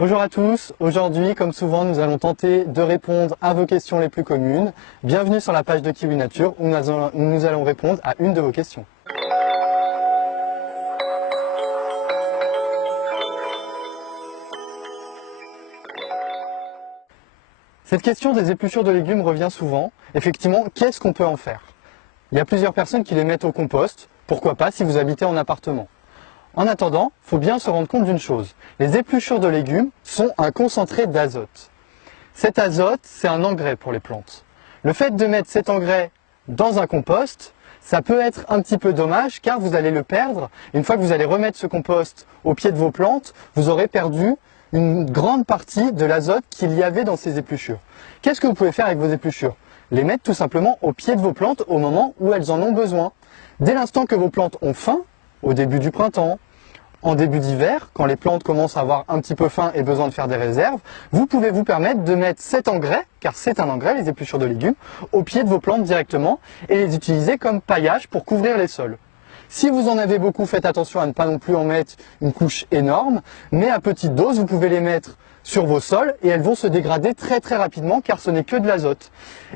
Bonjour à tous, aujourd'hui comme souvent nous allons tenter de répondre à vos questions les plus communes. Bienvenue sur la page de Kiwi Nature où nous allons répondre à une de vos questions. Cette question des épluchures de légumes revient souvent. Effectivement, qu'est-ce qu'on peut en faire? Il y a plusieurs personnes qui les mettent au compost, pourquoi pas si vous habitez en appartement. En attendant, il faut bien se rendre compte d'une chose, les épluchures de légumes sont un concentré d'azote. Cet azote, c'est un engrais pour les plantes. Le fait de mettre cet engrais dans un compost, ça peut être un petit peu dommage car vous allez le perdre. Une fois que vous allez remettre ce compost au pied de vos plantes, vous aurez perdu une grande partie de l'azote qu'il y avait dans ces épluchures. Qu'est-ce que vous pouvez faire avec vos épluchures? Les mettre tout simplement au pied de vos plantes au moment où elles en ont besoin. Dès l'instant que vos plantes ont faim, au début du printemps, en début d'hiver, quand les plantes commencent à avoir un petit peu faim et besoin de faire des réserves, vous pouvez vous permettre de mettre cet engrais, car c'est un engrais, les épluchures de légumes, au pied de vos plantes directement et les utiliser comme paillage pour couvrir les sols. Si vous en avez beaucoup, faites attention à ne pas non plus en mettre une couche énorme, mais à petite dose, vous pouvez les mettre sur vos sols et elles vont se dégrader très rapidement car ce n'est que de l'azote.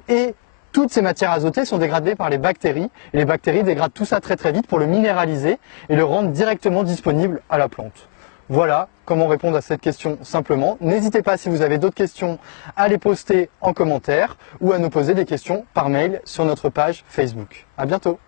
Et toutes ces matières azotées sont dégradées par les bactéries et les bactéries dégradent tout ça très vite pour le minéraliser et le rendre directement disponible à la plante. Voilà comment répondre à cette question simplement. N'hésitez pas si vous avez d'autres questions à les poster en commentaire ou à nous poser des questions par mail sur notre page Facebook. À bientôt.